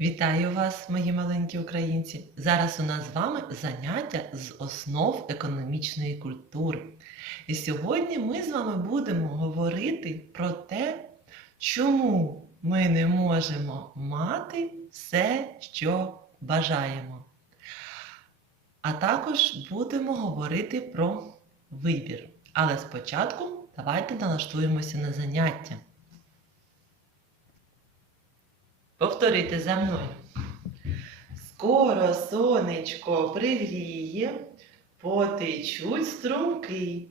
Вітаю вас, мої маленькі українці! Зараз у нас з вами заняття з основ економічної культури. І сьогодні ми з вами будемо говорити про те, чому ми не можемо мати все, що бажаємо. А також будемо говорити про вибір. Але спочатку давайте налаштуємося на заняття. Повторюйте за мною. Скоро сонечко пригріє, потечуть струмки,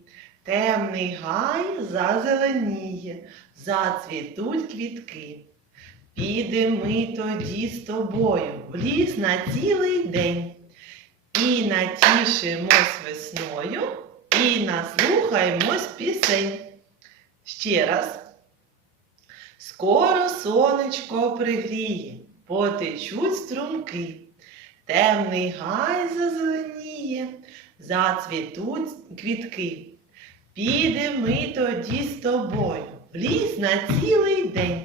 темний гай зазеленіє, зацвітуть квітки. Підемо ми тоді з тобою в ліс на цілий день. І натішимось весною, і наслухаємось пісень. Ще раз. Скоро сонечко пригріє, потечуть струмки, темний гай зазеленіє, зацвітуть квітки. Підемо ми тоді з тобою в ліс на цілий день.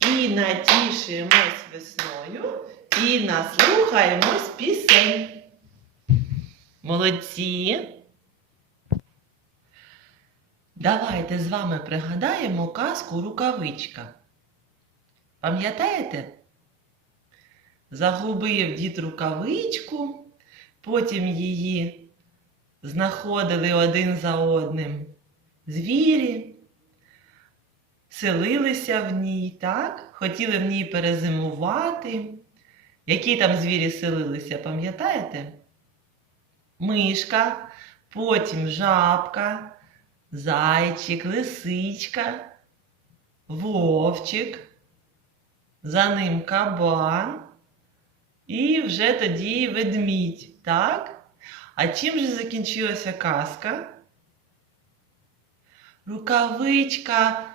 І натішимось весною, і наслухаємось пісень. Молодці! Давайте з вами пригадаємо казку рукавичка. Пам'ятаєте? Загубив дід рукавичку, потім її знаходили один за одним звірі, селилися в ній, так? Хотіли в ній перезимувати. Які там звірі селилися, пам'ятаєте? Мишка, потім жабка зайчик, лисичка, вовчик, за ним кабан і вже тоді ведмідь, так? А чим же закінчилася казка? Рукавичка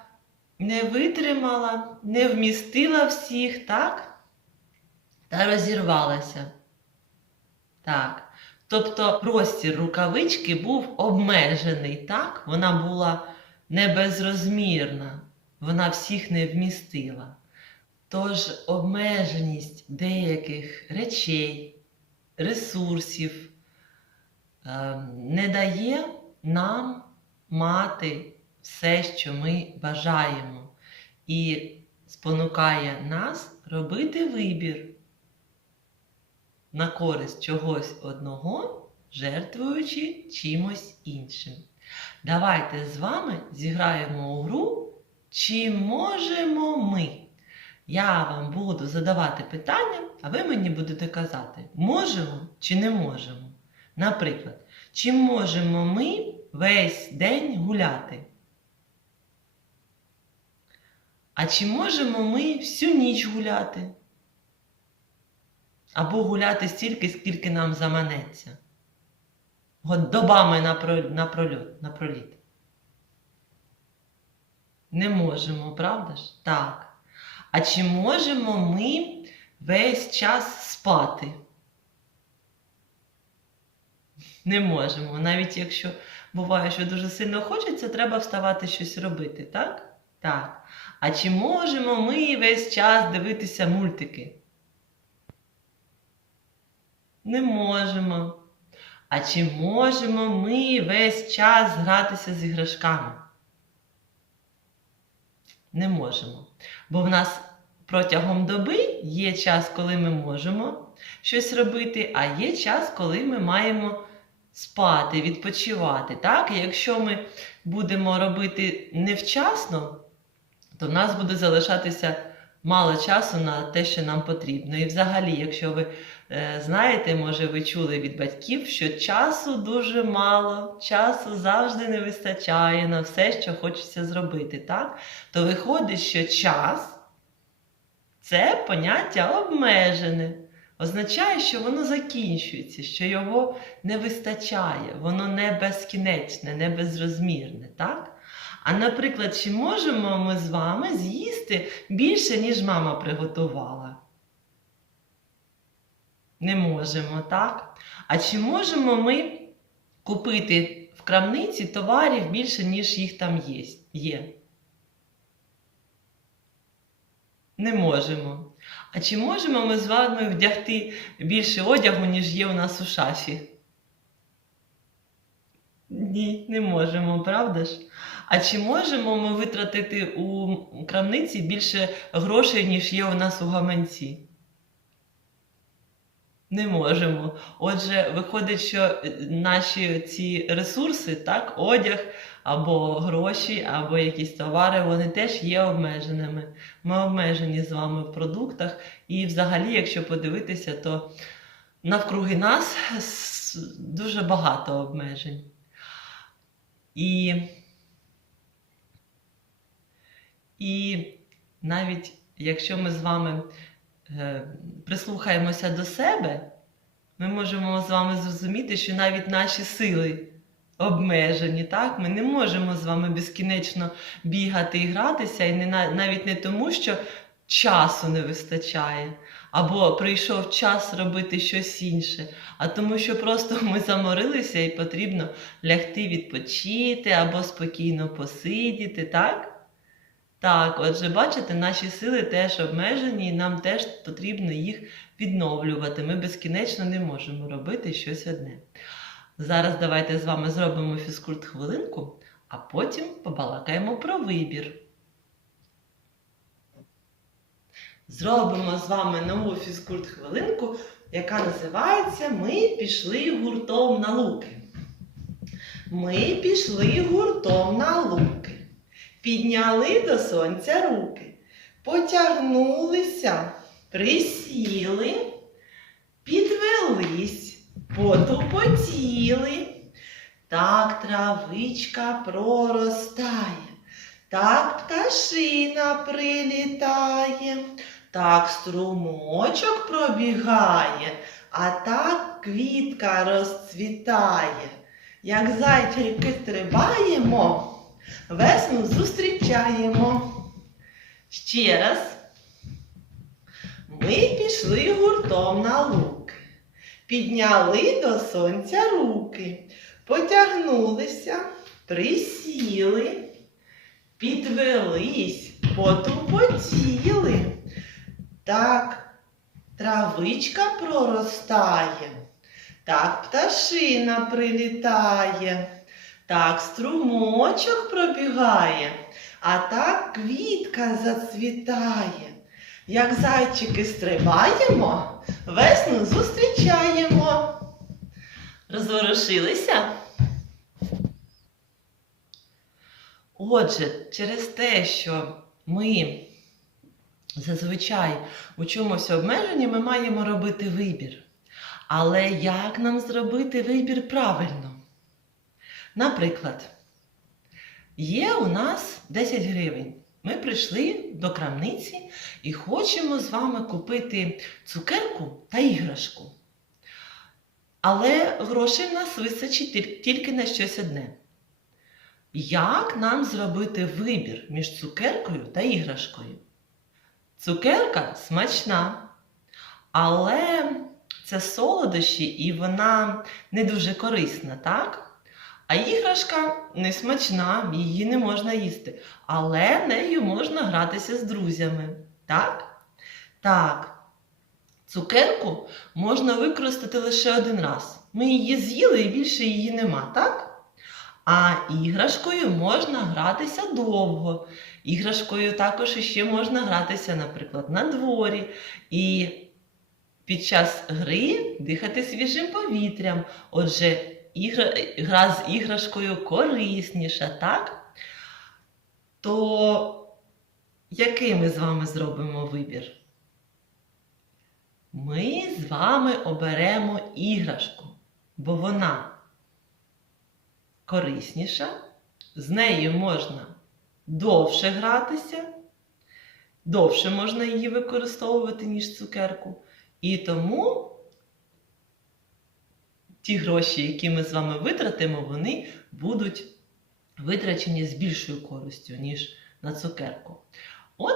не витримала, не вмістила всіх, так? Та розірвалася. Так. Тобто простір рукавички був обмежений, так? Вона була не безрозмірна, вона всіх не вмістила. Тож обмеженість деяких речей, ресурсів е, не дає нам мати все, що ми бажаємо, і спонукає нас робити вибір на користь чогось одного, жертвуючи чимось іншим. Давайте з вами зіграємо у гру, чи можемо ми. Я вам буду задавати питання, а ви мені будете казати, можемо чи не можемо. Наприклад, чи можемо ми весь день гуляти? А чи можемо ми всю ніч гуляти? Або гуляти стільки, скільки нам заманеться. Добами напроліт. Не можемо, правда ж? Так. А чи можемо ми весь час спати? Не можемо. Навіть якщо буває, що дуже сильно хочеться, треба вставати щось робити, так? Так. А чи можемо ми весь час дивитися мультики? Не можемо. А чи можемо ми весь час гратися з іграшками? Не можемо. Бо в нас протягом доби є час, коли ми можемо щось робити, а є час, коли ми маємо спати, відпочивати. Так? І якщо ми будемо робити невчасно, то в нас буде залишатися мало часу на те, що нам потрібно. І взагалі, якщо ви е, знаєте, може ви чули від батьків, що часу дуже мало, часу завжди не вистачає на все, що хочеться зробити, так? то виходить, що час це поняття обмежене. Означає, що воно закінчується, що його не вистачає, воно не безкінечне, не безрозмірне. так? А наприклад, чи можемо ми з вами з'їсти більше, ніж мама приготувала? Не можемо, так? А чи можемо ми купити в крамниці товарів більше, ніж їх там є? Не можемо. А чи можемо ми з вами вдягти більше одягу, ніж є у нас у шафі? Ні, не можемо, правда ж? А чи можемо ми витратити у крамниці більше грошей, ніж є у нас у гаманці? Не можемо. Отже, виходить, що е, наші ці ресурси, так, одяг або гроші, або якісь товари, вони теж є обмеженими. Ми обмежені з вами в продуктах, і взагалі, якщо подивитися, то навкруги нас дуже багато обмежень. І, і навіть якщо ми з вами е, прислухаємося до себе, ми можемо з вами зрозуміти, що навіть наші сили обмежені, так? Ми не можемо з вами безкінечно бігати і гратися, і не навіть не тому, що часу не вистачає, або прийшов час робити щось інше, а тому, що просто ми заморилися і потрібно лягти відпочити або спокійно посидіти, так? Так, отже, бачите, наші сили теж обмежені, і нам теж потрібно їх відновлювати. Ми безкінечно не можемо робити щось одне. Зараз давайте з вами зробимо фізкульт хвилинку, а потім побалакаємо про вибір. Зробимо з вами нову фізкульт хвилинку, яка називається Ми пішли гуртом на луки. Ми пішли гуртом на луки. Підняли до сонця руки, потягнулися, присіли, підвелись, потупотіли. Так травичка проростає, так пташина прилітає, так струмочок пробігає, а так квітка розцвітає. Як зайчики стрибаємо, Весну зустрічаємо. Ще раз. Ми пішли гуртом на луки, підняли до сонця руки, потягнулися, присіли, підвелись, потупотіли. Так травичка проростає, так пташина прилітає. Так струмочок пробігає, а так квітка зацвітає. Як зайчики стрибаємо, весну зустрічаємо. Розворушилися? Отже, через те, що ми зазвичай у чомусь обмежені, ми маємо робити вибір. Але як нам зробити вибір правильно? Наприклад, є у нас 10 гривень. Ми прийшли до крамниці і хочемо з вами купити цукерку та іграшку. Але грошей в нас вистачить тільки- на щось одне. Як нам зробити вибір між цукеркою та іграшкою? Цукерка смачна, але це солодощі і вона не дуже корисна, так? А іграшка не смачна, її не можна їсти, але нею можна гратися з друзями. Так? Так. Цукерку можна використати лише один раз. Ми її з'їли і більше її нема, так? А іграшкою можна гратися довго. Іграшкою також ще можна гратися, наприклад, на дворі. І під час гри дихати свіжим повітрям. Отже, ігра, гра з іграшкою корисніша, так? То який ми з вами зробимо вибір? Ми з вами оберемо іграшку, бо вона корисніша, з нею можна довше гратися, довше можна її використовувати, ніж цукерку. І тому ті гроші, які ми з вами витратимо, вони будуть витрачені з більшою користю, ніж на цукерку. От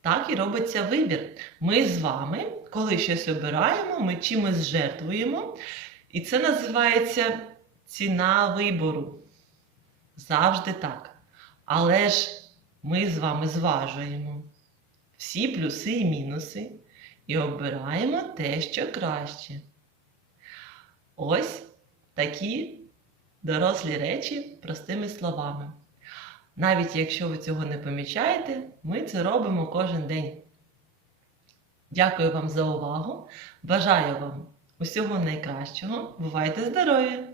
так і робиться вибір. Ми з вами, коли щось обираємо, ми чимось жертвуємо. І це називається ціна вибору. Завжди так. Але ж ми з вами зважуємо. всі плюси і мінуси і обираємо те, що краще. Ось такі дорослі речі простими словами. Навіть якщо ви цього не помічаєте, ми це робимо кожен день. Дякую вам за увагу. Бажаю вам усього найкращого. Бувайте здорові!